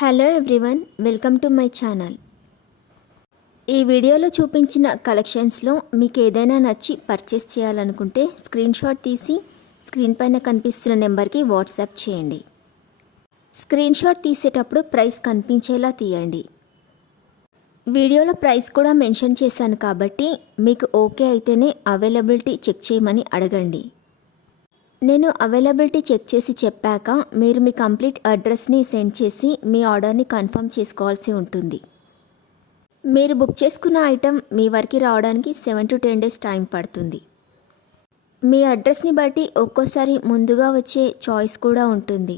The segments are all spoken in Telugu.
Hello everyone, welcome to my channel. ఈ వీడియోలో చూపించిన కలెక్షన్స్లో మీకు ఏదైనా నచ్చి పర్చేస్ చేయాలనుకుంటే స్క్రీన్ షాట్ తీసి స్క్రీన్ పైన కనిపిస్తున్న నెంబర్కి వాట్సాప్ చేయండి. స్క్రీన్ షాట్ తీసేటప్పుడు ప్రైస్ కనిపించేలా తీయండి. వీడియోలో ప్రైస్ కూడా మెన్షన్ చేశాను కాబట్టి మీకు ఓకే అయితేనే అవైలబిలిటీ చెక్ చేయమని అడగండి. నేను అవైలబిలిటీ చెక్ చేసి చెప్పాక మీరు మీ కంప్లీట్ అడ్రస్ని సెండ్ చేసి మీ ఆర్డర్ని కన్ఫర్మ్ చేసుకోవాల్సి ఉంటుంది. మీరు బుక్ చేసుకున్న ఐటెం మీ వరకు రావడానికి 7 to 10 days టైం పడుతుంది. మీ అడ్రస్ని బట్టి ఒక్కోసారి ముందుగా వచ్చే చాయిస్ కూడా ఉంటుంది.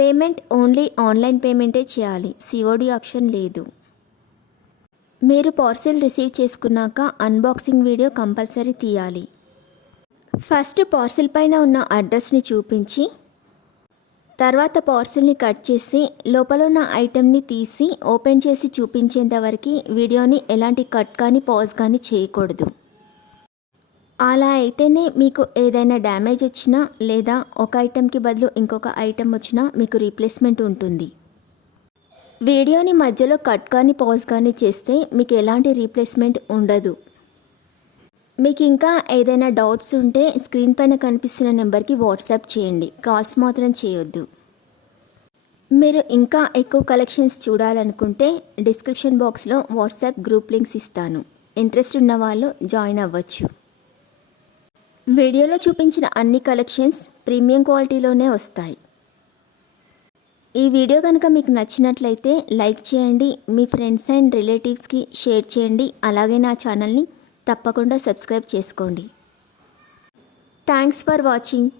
పేమెంట్ ఓన్లీ ఆన్లైన్ పేమెంటే చేయాలి, సిఓడి ఆప్షన్ లేదు. మీరు పార్సిల్ రిసీవ్ చేసుకున్నాక అన్బాక్సింగ్ వీడియో కంపల్సరీ తీయాలి. ఫస్ట్ పార్సిల్ పైన ఉన్న అడ్రస్ని చూపించి తర్వాత పార్సిల్ని కట్ చేసి లోపల ఉన్న ఐటెంని తీసి ఓపెన్ చేసి చూపించేంత వరకు వీడియోని ఎలాంటి కట్ కానీ పాజ్ కానీ చేయకూడదు. అలా అయితేనే మీకు ఏదైనా డ్యామేజ్ వచ్చినా లేదా ఒక ఐటెంకి బదులు ఇంకొక ఐటెం వచ్చినా మీకు రీప్లేస్మెంట్ ఉంటుంది. వీడియోని మధ్యలో కట్ కానీ పాజ్ కానీ చేస్తే మీకు ఎలాంటి రీప్లేస్మెంట్ ఉండదు. మీకు ఇంకా ఏదైనా డౌట్స్ ఉంటే స్క్రీన్ పైన కనిపిస్తున్న నెంబర్కి వాట్సాప్ చేయండి, కాల్స్ మాత్రం చేయొద్దు. మీరు ఇంకా ఎక్కువ కలెక్షన్స్ చూడాలనుకుంటే డిస్క్రిప్షన్ బాక్స్లో వాట్సాప్ గ్రూప్ లింక్స్ ఇస్తాను, ఇంట్రెస్ట్ ఉన్న వాళ్ళు జాయిన్ అవ్వచ్చు. వీడియోలో చూపించిన అన్ని కలెక్షన్స్ ప్రీమియం క్వాలిటీలోనే వస్తాయి. ఈ వీడియో కనుక మీకు నచ్చినట్లయితే లైక్ చేయండి, మీ ఫ్రెండ్స్ అండ్ రిలేటివ్స్కి షేర్ చేయండి. అలాగే నా ఛానల్ని తప్పకుండా సబ్స్క్రైబ్ చేసుకోండి. Thanks for watching.